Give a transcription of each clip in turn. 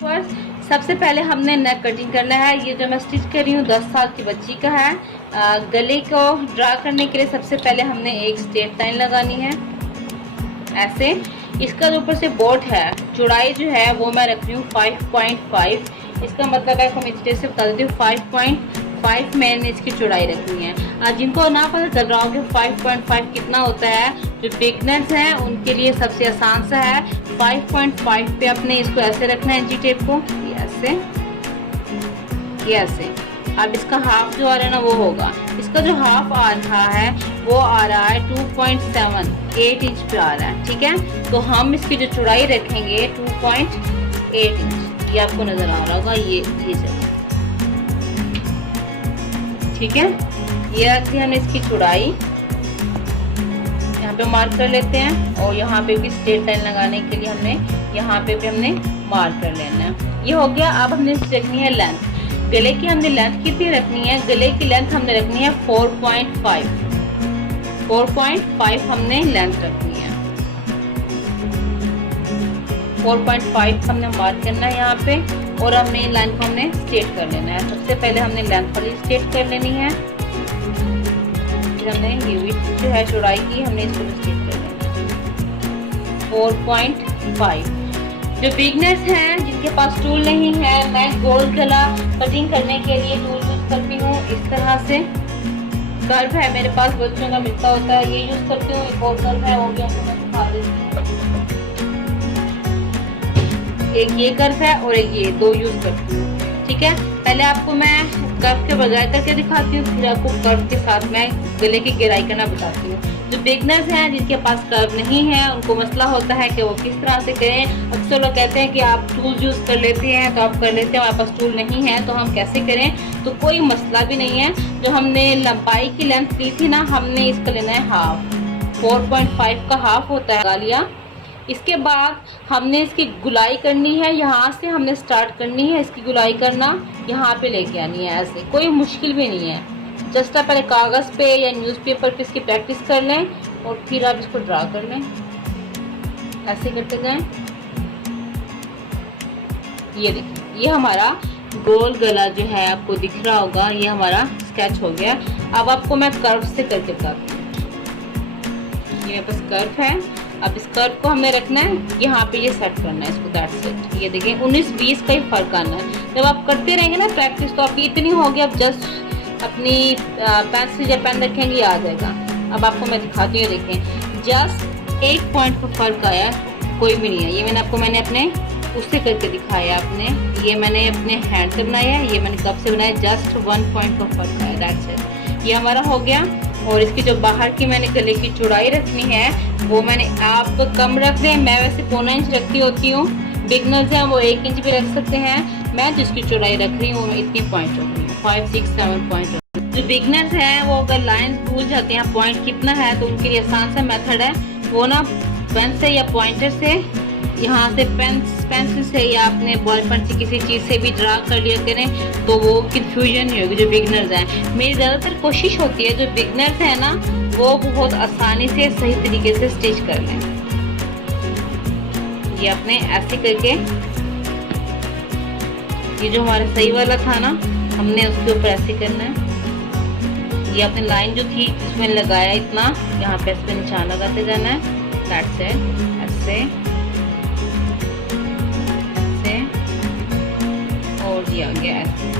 पर सबसे पहले हमने नेक कटिंग करना है। ये जो मैं स्टिच कर रही हूँ 10 साल की बच्ची का है। गले को ड्रा करने के लिए सबसे पहले हमने एक स्ट्रेट लाइन लगानी है ऐसे। इसका जो ऊपर से बोट है चौड़ाई जो है वो मैं रख रही हूँ 5.5। इसका मतलब है हम इस से बता देती हूँ 5.5 मैंने इसकी चौड़ाई रखनी है। जिनको ना पता चल रहा हो कि 5.5 कितना होता है, जो बिगनर्स हैं उनके लिए सबसे आसान सा है। 5.5 पे अपने इसको ऐसे रखना है इंची टेप को, ये ऐसे। अब इसका हाफ जो आ रहा है ना वो होगा, इसका जो हाफ आ रहा है वो आ रहा है 2.78 इंच पे आ रहा है। ठीक है, तो हम इसकी जो चौड़ाई रखेंगे 2.8 इंच। ये आपको नजर आ रहा होगा, ये चलिए। ठीक है, ये रखी हमने इसकी चौड़ाई, यहाँ पे मार्क कर लेते हैं। और यहाँ पे भी स्ट्रेट लाइन लगाने के लिए हमने यहाँ पे भी हमने मार्क कर लेना है। ये हो गया। अब हमने रखनी है लेंथ। गले की हमने लेंथ कितनी रखनी है? गले की लेंथ हमने रखनी है 4.5 हमने लेंथ रखनी है। 4.5 हमने मार्क करना है यहाँ पे। और हमने लाइन को हमने स्ट्रेट कर लेना है। सबसे पहले हमने लेंथ वाली स्ट्रेट कर लेनी है। हमने ये विड्थ जो है चौड़ाई की हमने इसको स्ट्रेट कर लेना है 4.5। जो बिगनर्स हैं जिनके पास टूल नहीं है, मैं गोल गला कटिंग करने के लिए टूल यूज करती हूँ। इस तरह से कर्व है मेरे पास, बच्चों का मिलता होता है, ये यूज करती हूँ। एक और कर्व है वो भी आपको मैं दिखा देती हूँ। एक ये कर्व है और एक ये, दो यूज करती हूँ। ठीक है, पहले आपको मैं कर्व के बगैर करके दिखाती हूँ, फिर आपको कर्व के साथ मैं गले की गहराई करना बताती हूँ। जो बिगनर्स हैं जिनके पास कर्व नहीं है, उनको मसला होता है कि वो किस तरह से करें। अक्सर लोग कहते हैं कि आप टूल यूज कर लेते हैं, तो आप कर लेते हैं, हमारे पास टूल नहीं है तो हम कैसे करें? तो कोई मसला भी नहीं है। जो हमने लंबाई की लेंथ ली थी ना, हमने इसका लेना है हाफ। 4.5 का हाफ होता है, लगा लिया। इसके बाद हमने इसकी गुलाई करनी है। यहाँ से हमने स्टार्ट करनी है इसकी गुलाई करना, यहाँ पे लेके आनी है ऐसे। कोई मुश्किल भी नहीं है, जस्ट आप पहले कागज पे या न्यूज़पेपर पे इसकी प्रैक्टिस कर लें और फिर आप इसको ड्रा कर लें, ऐसे करते जाएं। ये देखिए, ये हमारा गोल गला जो है आपको दिख रहा होगा, ये हमारा स्केच हो गया। अब आपको मैं कर्व से करके बताती हूँ। ये मेरे पास कर्व है। अब इस कर्व को हमें रखना है यहाँ पे, ये सेट करना है इसको, दैट्स इट। ये देखिए 19-20 का ही फर्क आना है। जब आप करते रहेंगे ना प्रैक्टिस, तो आपकी इतनी होगी, आप जस्ट अपनी पेंसिल या पेन रखेंगे आ जाएगा। अब आपको मैं दिखाती हूँ, देखें जस्ट 1 पॉइंट का फर्क आया, कोई भी नहीं है। ये मैंने अपने उससे करके दिखाया आपने, ये मैंने अपने हैंड से बनाया है, ये मैंने कप से बनाया। जस्ट 1 पॉइंट का फर्क आया, दैट्स इट। ये हमारा हो गया। और इसकी जो बाहर की मैंने गले की चौड़ाई रखनी है वो मैंने, आप कम रख दें, मैं वैसे 1.25 इंच रखती होती हूँ। बिगनर्स हैं वो 1 इंच भी रख सकते हैं। मैं जिसकी चौड़ाई रख रही हूँ इतनी पॉइंट होगी, 5, 6, 7 पॉइंट। जो बिगनर्स हैं वो अगर लाइन भूल जाते हैं पॉइंट कितना है, तो उनके लिए आसान सा मेथड है, वो ना पेन से या पॉइंटर से, यहाँ से पेंसिल से या अपने बॉल पेन से किसी चीज़ से भी ड्रा कर लिया करें, तो वो कन्फ्यूजन नहीं होगी। जो बिगनर्स हैं, मेरी ज़्यादातर कोशिश होती है जो बिगनर्स हैं ना, वो बहुत आसानी से सही तरीके से स्टिच कर लें। ये अपने ऐसे करके, ये जो हमारा सही वाला था ना, हमने उसके ऊपर ऐसे करना है। ये अपनी लाइन जो थी इसमें लगाया इतना, यहाँ पे इस पे निशान लगाते जाना है, दैट्स इट। ऐसे और ये आ गया, ऐसे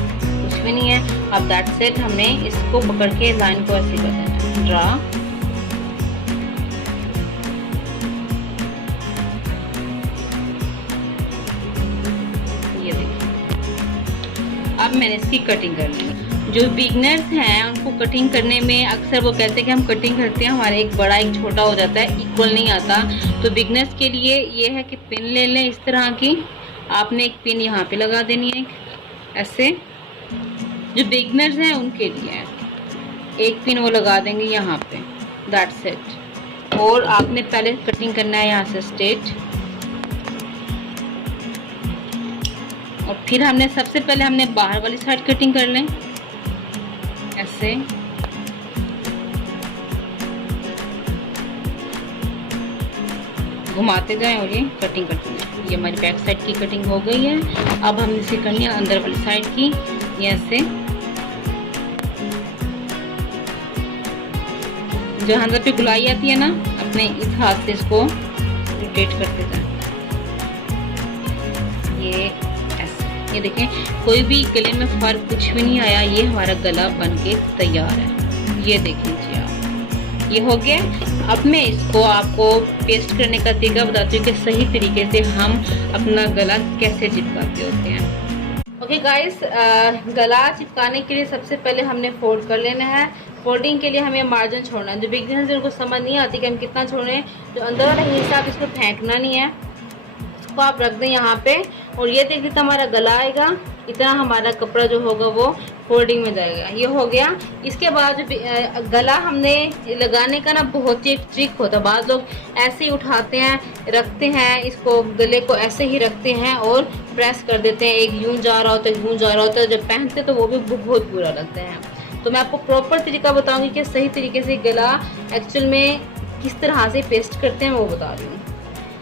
कुछ भी नहीं है। अब दैट्स इट, हमने इसको पकड़ के लाइन को ऐसे कर देना है, ड्रा। ये देखिए, अब मैंने इसकी कटिंग कर ली। जो बिगनर्स हैं उनको कटिंग करने में अक्सर वो कहते हैं कि हम कटिंग करते हैं, हमारा एक बड़ा एक छोटा हो जाता है, इक्वल नहीं आता। तो बिगनर्स के लिए ये है कि पिन ले लें इस तरह की। आपने एक पिन यहाँ पे लगा देनी है ऐसे। जो बिगनर्स हैं उनके लिए एक पिन वो लगा देंगे यहाँ पे, दैट्स इट। और आपने पहले कटिंग करना है यहाँ से स्ट्रेट, और फिर हमने सबसे पहले हमने बाहर वाली साइड कटिंग कर लें ऐसे। घुमाते जाएं और ये कटिंग करते जाएं। ये हमारी बैक साइड की कटिंग हो गई है। अब हम इसे करनी है अंदर वाली साइड की। ये ऐसे जहाँ अंदर पे गुलाई आती है ना, अपने इस हाथ से इसको रोटेट करते जाए। ये ऐसे, ये देखें कोई भी गले में फर्क कुछ भी नहीं आया। ये हमारा गला बन के तैयार है। ये देख लीजिए आप, ये हो गया। अब मैं इसको आपको पेस्ट करने का तरीका बताती हूँ कि सही तरीके से हम अपना गला कैसे चिपकाते होते हैं। ओके गाइस, गला चिपकाने के लिए सबसे पहले हमने फोल्ड कर लेना है। फोल्डिंग के लिए हमें मार्जिन छोड़ना है। जो बिगिनर्स जिनको समझ नहीं आती कि हम कितना छोड़ें, जो अंदर वाला हिस्सा आप इसको फेंकना नहीं है, इसको आप रख दें यहाँ पे। और ये देखिए तो हमारा गला आएगा, इतना हमारा कपड़ा जो होगा वो फोल्डिंग में जाएगा। ये हो गया। इसके बाद जो गला हमने लगाने का ना बहुत ही एक ट्रिक होता है। बाद लोग ऐसे ही उठाते हैं, रखते हैं, इसको गले को ऐसे ही रखते हैं और प्रेस कर देते हैं। एक यूं जा रहा होता है, यूं जा रहा होता है। जब पहनते तो वो भी बहुत बुरा लगता है। तो मैं आपको प्रॉपर तरीका बताऊंगी कि सही तरीके से गला एक्चुअल में किस तरह से पेस्ट करते हैं, वो बता रही हूँ।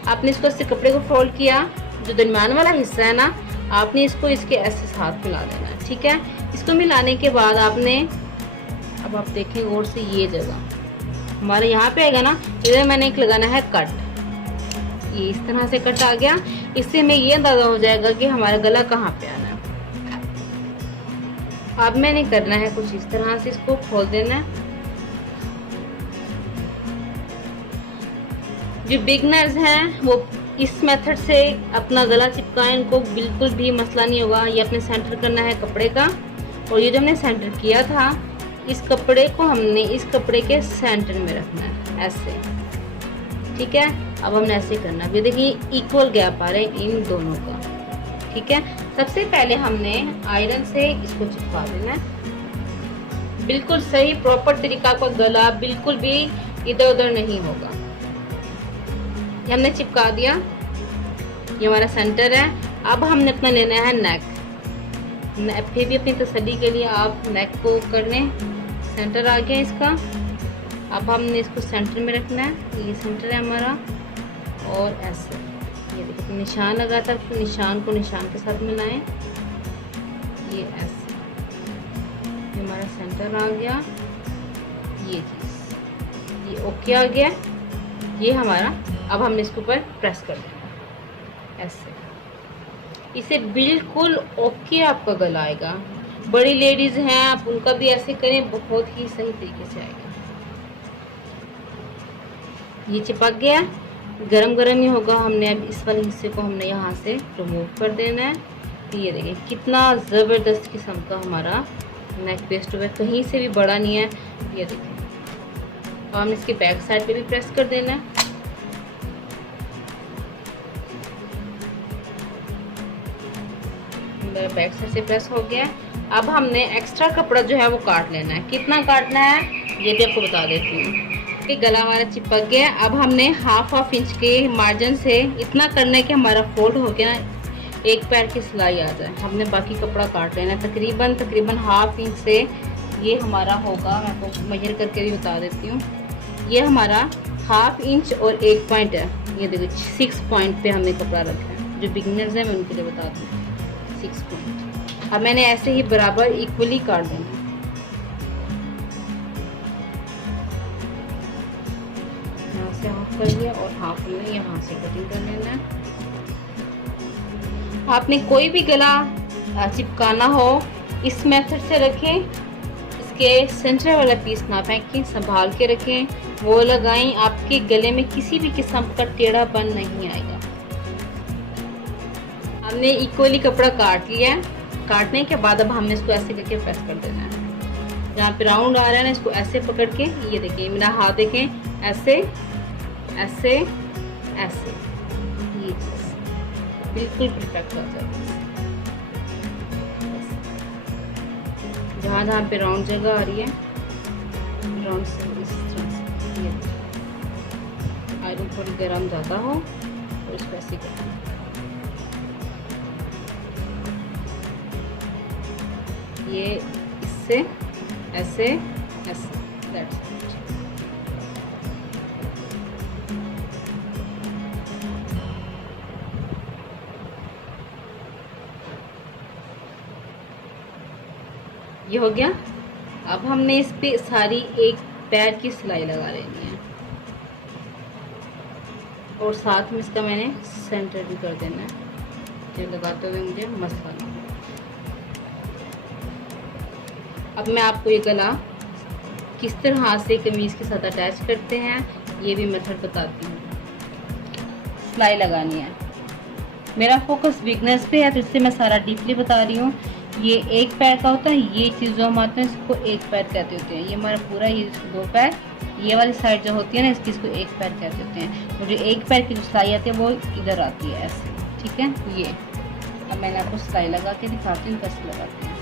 आपने इसको इससे कपड़े को फोल्ड किया, जो दरम्यान वाला हिस्सा है ना, आपने इसको इसके ऐसे साथ मिला देना है। ठीक है, इसको मिलाने के बाद आपने, अब आप देखें और से, ये जगह हमारे यहाँ पे आएगा ना, इधर मैंने एक लगाना है कट। ये इस तरह से कट आ गया। इससे हमें ये अंदाजा हो जाएगा कि हमारा गला कहाँ पे आना है। अब मैंने करना है कुछ इस तरह से, इसको खोल देना है। जो बिगनर्स हैं वो इस मेथड से अपना गला चिपकाएं, इनको बिल्कुल भी मसला नहीं होगा। ये अपने सेंटर करना है कपड़े का, और ये जो हमने सेंटर किया था, इस कपड़े को हमने इस कपड़े के सेंटर में रखना है ऐसे। ठीक है, अब हमने ऐसे करना है। ये देखिए इक्वल गैप आ रहे हैं इन दोनों का। ठीक है, सबसे पहले हमने आयरन से इसको चिपका देना है। बिल्कुल सही प्रॉपर तरीका का गला बिल्कुल भी इधर उधर नहीं होगा। ये हमने चिपका दिया, ये हमारा सेंटर है। अब हमने अपना लेना है नेक। फिर भी अपनी तसल्ली के लिए आप नेक को कर लें। सेंटर आ गया इसका। अब हमने इसको सेंटर में रखना है। ये सेंटर है हमारा, और ऐसे ये देखिए निशान लगा था, तो निशान को निशान के साथ मिलाएं। ये ऐसे, ये हमारा सेंटर आ गया। ये चीज़, ये ओके आ गया। ये हमारा, अब हमने इसके ऊपर प्रेस कर देना ऐसे। इसे बिल्कुल ओके आपका गला आएगा। बड़ी लेडीज हैं आप, उनका भी ऐसे करें, बहुत ही सही तरीके से आएगा। ये चिपक गया, गरम गरम ही होगा। हमने अब इस वाले हिस्से को हमने यहाँ से रिमूव कर देना है। तो ये देखिए कितना ज़बरदस्त किस्म का हमारा नेक पेस्ट हुआ, कहीं से भी बड़ा नहीं है। ये देखिए, और हमने इसके बैक साइड पे भी प्रेस कर देना है। मेरा बैक साइड से प्रेस हो गया। अब हमने एक्स्ट्रा कपड़ा जो है वो काट लेना है। कितना काटना है ये भी आपको बता देती हूँ। कि गला हमारा चिपक गया। अब हमने हाफ इंच के मार्जिन से इतना करना है कि हमारा फोल्ड हो गया ना, एक पैर की सिलाई आ जाए। हमने बाकी कपड़ा काट लेना है तकरीबन हाफ इंच से। ये हमारा होगा, मैं आपको मेजर करके भी बता देती हूँ। ये हमारा हाफ इंच और 1 पॉइंट है। ये देखिए 6 पॉइंट पे हमने कपड़ा रखा है। जो बिगिनर्स हैं मैं उनके लिए बताती हूँ 6 पॉइंट। अब मैंने ऐसे ही बराबर इक्वली काट देना। यहाँ से हाफ कर लिया और हाफ में यहाँ से कटिंग कर लेना है। आपने कोई भी गला चिपकाना हो इस मेथड से रखें। इसके सेंटर वाला पीस ना फेंकें, संभाल के रखें, वो लगाएं। आपके गले में किसी भी किस्म का टेढ़ापन नहीं आएगा। हमने इक्वली कपड़ा काट लिया। काटने के बाद अब हमने इसको ऐसे करके प्रेस कर देना है। जहाँ पे राउंड आ रहा है ना, इसको ऐसे पकड़ के, ये देखिए मेरा हाथ देखें, ऐसे ऐसे ऐसे, ये चीज़ बिल्कुल परफेक्ट हो जाएगी। जहाँ जहाँ पे राउंड जगह आ रही है, राउंड से इस तरह से, ये आयरन थोड़ी गर्म ज़्यादा हो और इसको ऐसे करना है। ये इससे ऐसे ऐसे, दैट्स इट। ये हो गया। अब हमने इस पे सारी एक पैर की सिलाई लगा लेनी है और साथ में इसका मैंने सेंटर भी कर देना है, जो लगाते हुए मुझे मसला नहीं। अब मैं आपको ये गला किस तरह से कमीज़ के साथ अटैच करते हैं ये भी मेथड बताती हूँ। सिलाई लगानी है, मेरा फोकस बिगनर्स पे है तो इससे मैं सारा डीपली बता रही हूँ। ये एक पैर का होता है, ये चीज़ जो हम आते हैं इसको एक पैर कहते होते हैं। ये हमारा पूरा ये दो पैर, ये वाली साइड जो होती है ना इसकी, इसको एक पैर कहते होते हैं। और जो एक पैर की जो सिलाई आती है वो इधर आती है ऐसे, ठीक है। ये अब मैंने आपको सिलाई लगा के दिखाती हूँ कैसे लगाते हैं।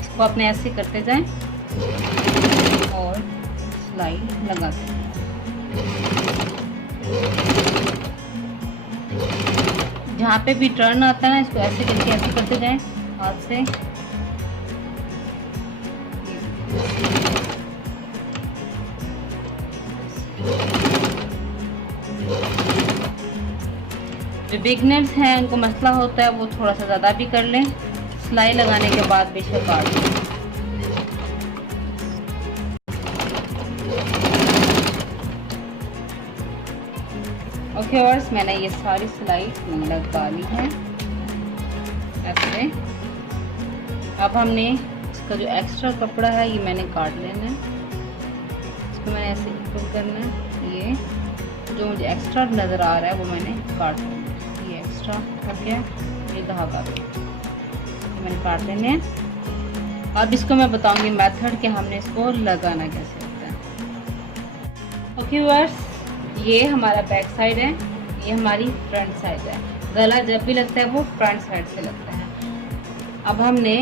इसको अपने ऐसे करते जाएं और सिलाई लगाते हैं। जहाँ पे भी टर्न आता है ना इसको ऐसे करके ऐसे करते जाएं हाथ से। जो बिगनर्स हैं उनको मसला होता है वो थोड़ा सा ज़्यादा भी कर लें, सिलाई लगाने के बाद बेशक काट लें। ओके वर्स, मैंने ये सारी सिलाई लगा ली है ऐसे। अब हमने इसका जो एक्स्ट्रा कपड़ा है ये मैंने काट लेना है, इसको मैंने ऐसे इक्वल करना है। ये जो मुझे एक्स्ट्रा नज़र आ रहा है वो मैंने काट लेना है। ये एक्स्ट्रा हो गया, ये धागा भी मैंने काट लेने हैं। अब इसको मैं बताऊंगी मेथड कि हमने इसको लगाना कैसे होता है। ओके वर्स, ये हमारा बैक साइड है, ये हमारी फ्रंट साइड है। गला जब भी लगता है वो फ्रंट साइड से लगता है। अब हमने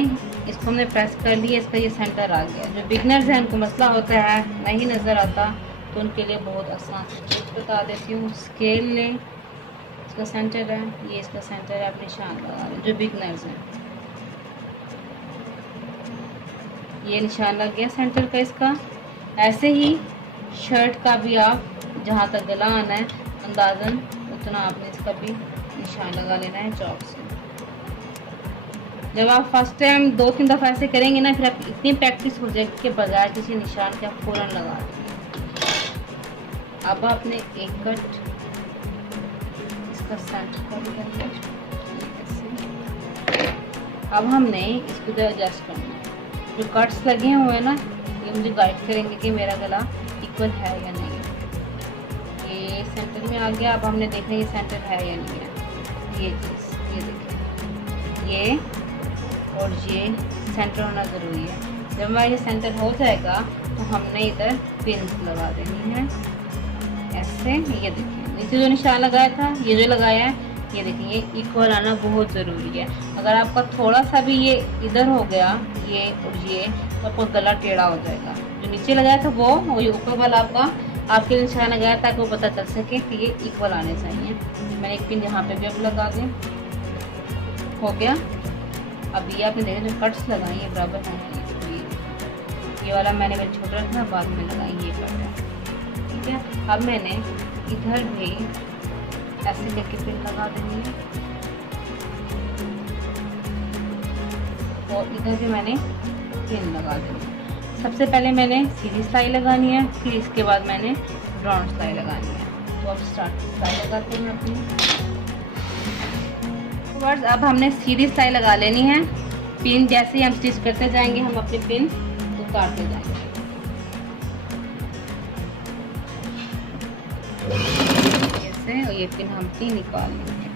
इसको हमने प्रेस कर लिया, इसका ये सेंटर आ गया। जो बिगनर्स हैं उनको मसला होता है नहीं नज़र आता तो उनके लिए बहुत आसान ट्रिक बता देती हूँ। स्केल लें, इसका सेंटर है, ये इसका सेंटर है, आप निशान लगा लें। जो बिगनर्स हैं ये निशान लग गया सेंटर का इसका। ऐसे ही शर्ट का भी आप जहाँ तक गला आना है अंदाज़न उतना आपने इसका भी निशान लगा लेना है चौक से। जब आप फर्स्ट टाइम 2-3 दफ़ा ऐसे करेंगे ना फिर आप इतनी प्रैक्टिस हो जाएगी कि बगैर किसी निशान के आप फ़ौरन लगा देंगे। अब आपने एक कट इसका सेंटर का भी करना है। अब हमने इसको एडजस्ट करना है। जो कट्स लगे हुए हैं ना ये मुझे गाइड करेंगे कि मेरा गला इक्वल है या नहीं। ये सेंटर में आ गया। अब हमने देखना ये सेंटर है या नहीं है। ये चीज़ ये देखें, ये और ये सेंटर होना ज़रूरी है। जब हमारा ये सेंटर हो जाएगा तो हमने इधर पिन लगा देनी है ऐसे। ये देखिए नीचे जो निशान लगाया था ये जो लगाया है ये देखिए, ये इक्वल आना बहुत ज़रूरी है। अगर आपका थोड़ा सा भी ये इधर हो गया ये और ये तो आपका गला टेढ़ा हो जाएगा। जो नीचे लगाया था वो ये ऊपर वाला आपके निशान लगाया ताकि वो पता चल सके कि ये इक्वल आने चाहिए। मैंने एक पिन यहाँ पे भी अब लगा दें, हो गया। अब ये आपने देखा जो कट्स लगाए ये बराबर हैं। ये वाला मैंने छोटा रखना, बाद में लगाई ये कट है, ठीक है। अब मैंने इधर भी ऐसे करके पिन लगा देंगे और इधर भी मैंने पिन लगा देंगे। सबसे पहले मैंने सीधी सिलाई लगानी है, फिर इसके बाद मैंने राउंड सिलाई लगानी है। तो अब स्टार्ट सिलाई लगाते हैं अपनी। बस अब हमने सीधी सिलाई लगा लेनी है। पिन जैसे ही हम स्टिच करते जाएंगे हम अपने पिन उतारते जाएंगे। ऐसे, और ये पिन हम पिन निकाल लेंगे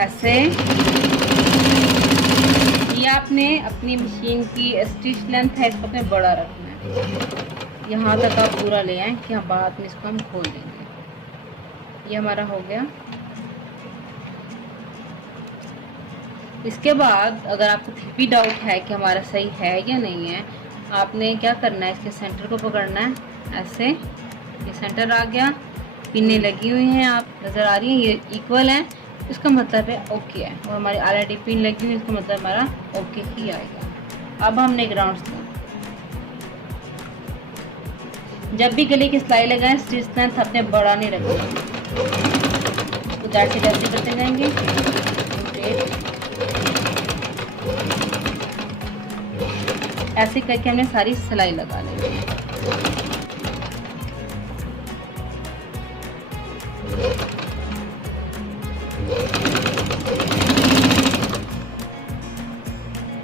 ऐसे। ये आपने अपनी मशीन की स्टिच लेंथ है इसको अपने बड़ा रखना है। यहाँ तक आप पूरा ले आए कि हम बाद में इसको हम खोल देंगे। ये हमारा हो गया। इसके बाद अगर आपको फिर भी डाउट है कि हमारा सही है या नहीं है, आपने क्या करना है, इसके सेंटर को पकड़ना है ऐसे। ये सेंटर आ गया, पिनें लगी हुई हैं, आप नज़र आ रही हैं, ये इक्वल है, इसका मतलब है ओके है। और हमारी ऑलरेडी पिन लगी हुई, इसका मतलब हमारा ओके ही आएगा। अब हमने ग्राउंड जब भी गले की सिलाई लगाएं स्टिच लेंथ अपने बड़ा नहीं रखना, तो जैसे जैसे करते जाएंगे। ऐसे करके हमने सारी सिलाई लगा लेनी है।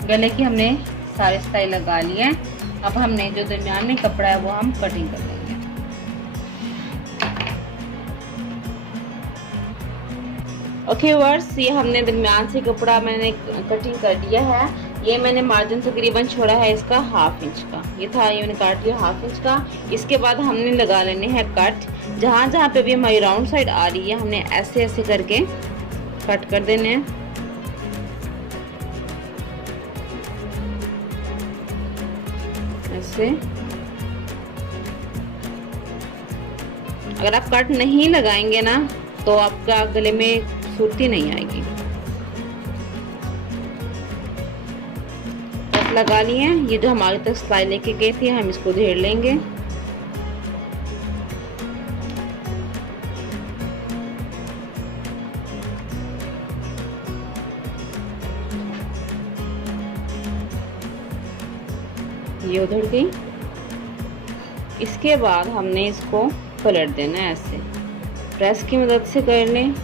गले की हमने सारी सिलाई लगा ली है। अब हमने जो दरमियान में कपड़ा है वो हम कटिंग कर लेंगे। ओके व्यूअर्स, ये हमने दरमियान से कपड़ा मैंने कटिंग कर दिया है। ये मैंने मार्जिन तकरीबन छोड़ा है इसका 1/2 इंच का, ये था, ये मैंने काट लिया 1/2 इंच का। इसके बाद हमने लगा लेने हैं कट। जहाँ जहाँ पे भी हमारी राउंड साइड आ रही है हमने ऐसे ऐसे करके कट कर देने हैं। ऐसे अगर आप कट नहीं लगाएंगे ना तो आपका गले में सूती नहीं आएगी। कट लगा लिए हैं। ये जो हमारे तक सिलाई लेके गए थे हम इसको घेर लेंगे। ये उधर गई। इसके बाद हमने इसको पलट देना है, ऐसे प्रेस की मदद से कर लें।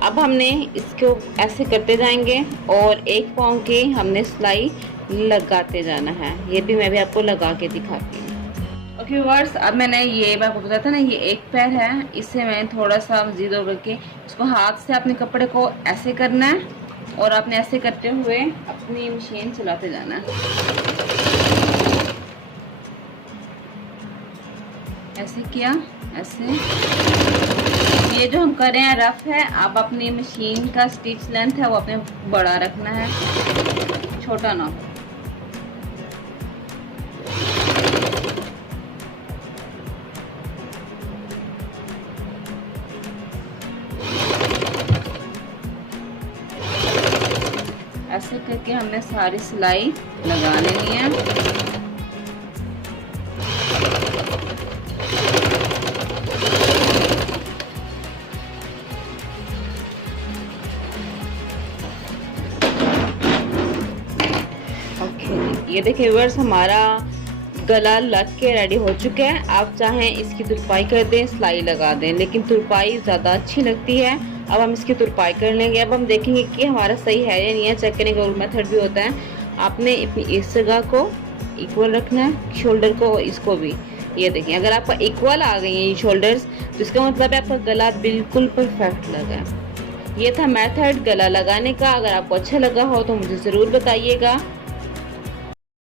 अब हमने इसको ऐसे करते जाएंगे और एक पाँव की हमने सिलाई लगाते जाना है। ये भी मैं भी आपको लगा के दिखाती हूँ। ओके व्यूअर्स, अब मैंने ये आपको बताया था ना, ये एक पैर है, इससे मैं थोड़ा सा मजीद और करके इसको हाथ से अपने कपड़े को ऐसे करना है और आपने ऐसे करते हुए अपनी मशीन चलाते जाना है। ऐसे किया, ऐसे। ये जो हम कर रहे हैं रफ है। आप अपनी मशीन का स्टिच लेंथ है वो अपने बड़ा रखना है, छोटा ना हो। ऐसे करके हमने सारी सिलाई लगा लेनी है। ये देखिए व्यूअर्स, हमारा गला लग के रेडी हो चुका है। आप चाहें इसकी तुरपाई कर दें, सिलाई लगा दें, लेकिन तुरपाई ज़्यादा अच्छी लगती है। अब हम इसकी तुरपाई कर लेंगे। अब हम देखेंगे कि हमारा सही है या नहीं है। चेक करने का और मेथड भी होता है। आपने इस जगह को इक्वल रखना है, शोल्डर को, इसको भी। ये देखिए, अगर आपका इक्वल आ गई है शोल्डर्स तो इसका मतलब है आपका गला बिल्कुल परफेक्ट लगा है। ये था मेथड गला लगाने का। अगर आपको अच्छा लगा हो तो मुझे ज़रूर बताइएगा।